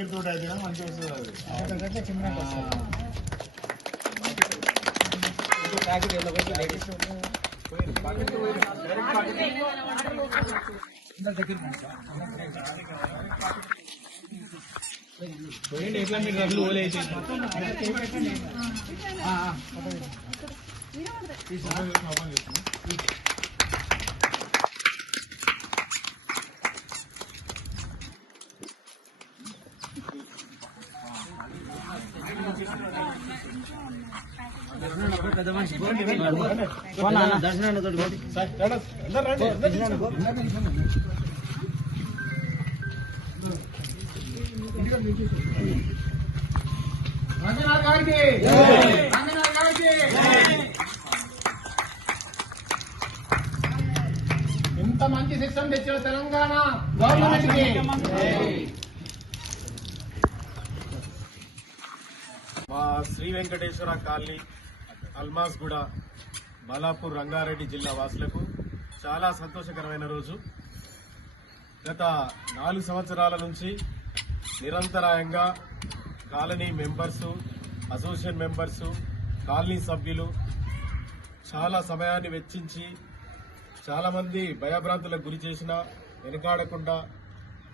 Packet తోటి అయితే మంచిగా వస్తుంది అది చిన్న ఎట్లా మీరు రద్దులు ఓలేసి ఇంత మంచి సిస్టమ్ తెచ్చిన తెలంగాణ గవర్నమెంట్ కి మా శ్రీ వెంకటేశ్వర కాలనీ అల్మాస్గూడ బాలాపూర్ రంగారెడ్డి జిల్లా వాసులకు చాలా సంతోషకరమైన రోజు. గత 4 సంవత్సరాల నుంచి నిరంతరాయంగా colony members, association members, colony సభ్యులు చాలా సమయాన్ని వెచ్చించి చాలామంది భయభ్రాంతులకు గురి చేసినా వెనుకాడకుండా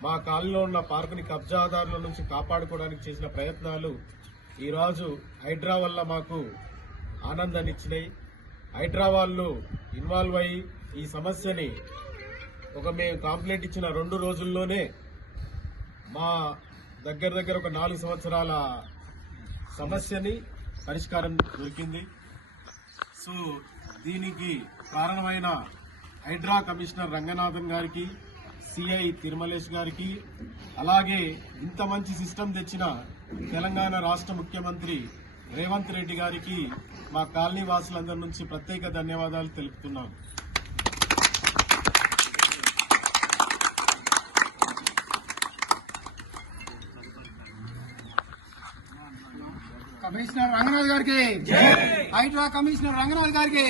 మా కాలనీలో ఉన్న పార్కుని కబ్జాదారుల నుంచి కాపాడుకోవడానికి చేసిన ప్రయత్నాలు ఈరోజు హైడ్రా వల్ల మాకు ఆనందాన్ని ఇచ్చినాయి. హైడ్రా వాళ్ళు ఇన్వాల్వ్ అయ్యి ఈ సమస్యని మేము కంప్లైంట్ ఇచ్చిన 2 రోజుల్లోనే మా దగ్గర ఒక 4 సంవత్సరాల సమస్యని పరిష్కారం దొరికింది. సో దీనికి కారణమైన హైడ్రా కమిషనర్ రంగనాథన్ గారికి, సిఐ తిరుమలేష్ గారికి, అలాగే ఇంత మంచి సిస్టమ్ తెచ్చిన తెలంగాణ రాష్ట్ర ముఖ్యమంత్రి రేవంత్ రెడ్డి గారికి మా కాలనీ వాసులందరి నుంచి ప్రత్యేక ధన్యవాదాలు తెలుపుతున్నాను. కమిషనర్ రంగనాథ్ గారికి, హైడ్రా కమిషనర్ రంగనాథ్ గారికి